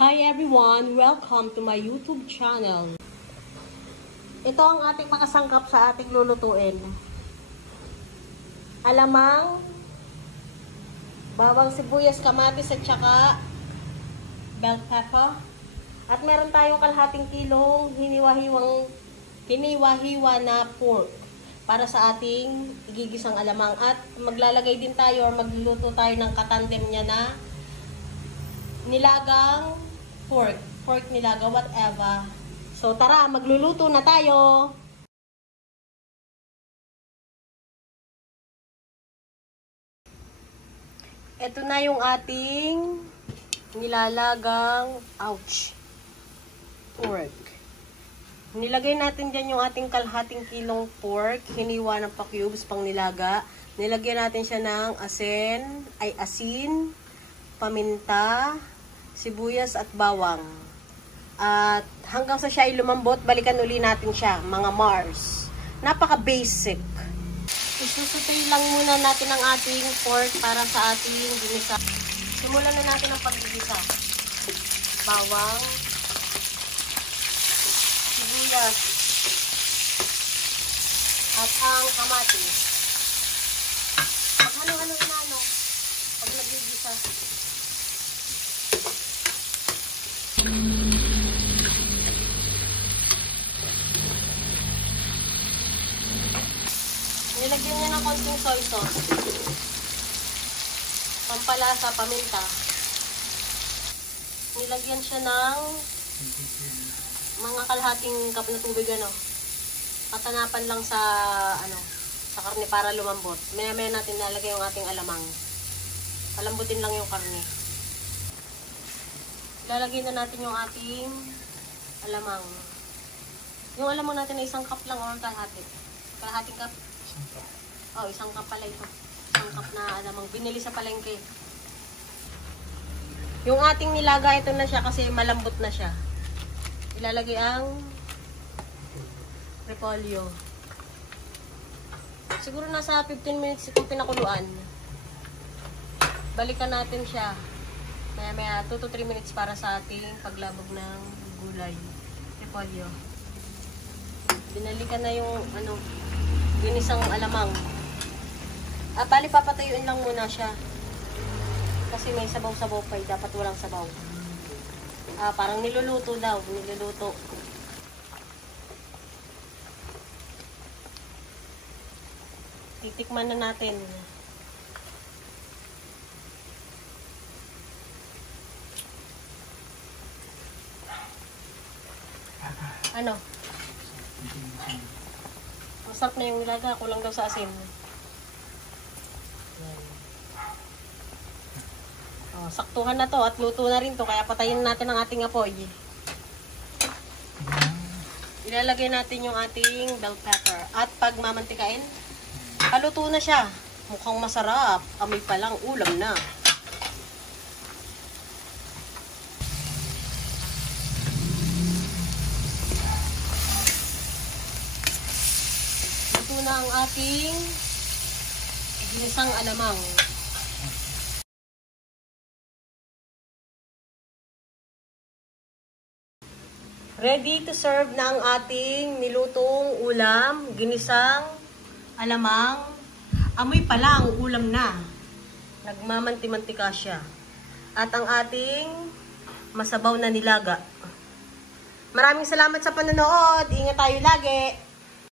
Hi everyone! Welcome to my YouTube channel. Ito ang ating makasangkap sa ating lulutuin. Alamang, bawang sibuyas, kamatis at saka bell pepper. At meron tayong kalahating kilong hiniwa-hiwa na pork para sa ating igigisang alamang. At maglalagay din tayo or magluluto tayo ng katandem niya na nilagang pork nilaga, whatever. So tara, magluluto na tayo. Ito na yung ating nilalagang pork. Nilagay natin dyan yung ating kalahating kilong pork, hiniwa ng pa-cubes pang nilaga. Nilagyan natin siya ng asin, paminta, sibuyas at bawang. At hanggang sa siya ay lumambot, balikan uli natin siya, mga Mars. Napaka-basic. Isusutay lang muna natin ang ating pork para sa ating ginisa. Simulan na natin ang paggigisa. Bawang, sibuyas, at ang kamatis. Ano-ano inano pag nagigisa. Nilagyan niya ng konting soy sauce, pampalasa, paminta. Nilagyan siya ng mga kalahating cup na tubig, patanapan lang sa sa karne para lumambot. Maya-maya natin nalagay yung ating alamang. Palambutin lang yung karne. Lalagay na natin yung ating alamang. Yung alamang natin ay isang cup lang o kalahati. Kalahating cup. Oh, isang cup pala ito. Isang cup na alamang binili sa palengke. Yung ating nilaga, ito na siya kasi malambot na siya. Ilalagay ang repolyo. Siguro nasa 15 minutes itong pinakuluan. Balikan natin siya. Maya 2 to 3 minutes para sa ating paglabog ng gulay. Repolyo. Binalikan na yung ginisang alamang. Bali papatuyuin lang muna siya. Kasi may sabaw-sabaw pa, dapat walang sabaw. Parang niluluto daw, niluluto. Titikman na natin. Masarap na yung nilaga, kulang daw sa asin. Saktuhan na to at luto na rin to, kaya patayin natin ang ating apoy. Ilalagay natin yung ating bell pepper at pag mamantikain, paluto na siya. Mukhang masarap, amoy pa lang, ulam na. Luto na ang ating ginisang alamang. Ready to serve na ang ating nilutong ulam, ginisang alamang. Amoy pa lang, ulam na. Nagmamanti-mantika siya. At ang ating masabaw na nilaga. Maraming salamat sa panonood. Ingat tayo lagi.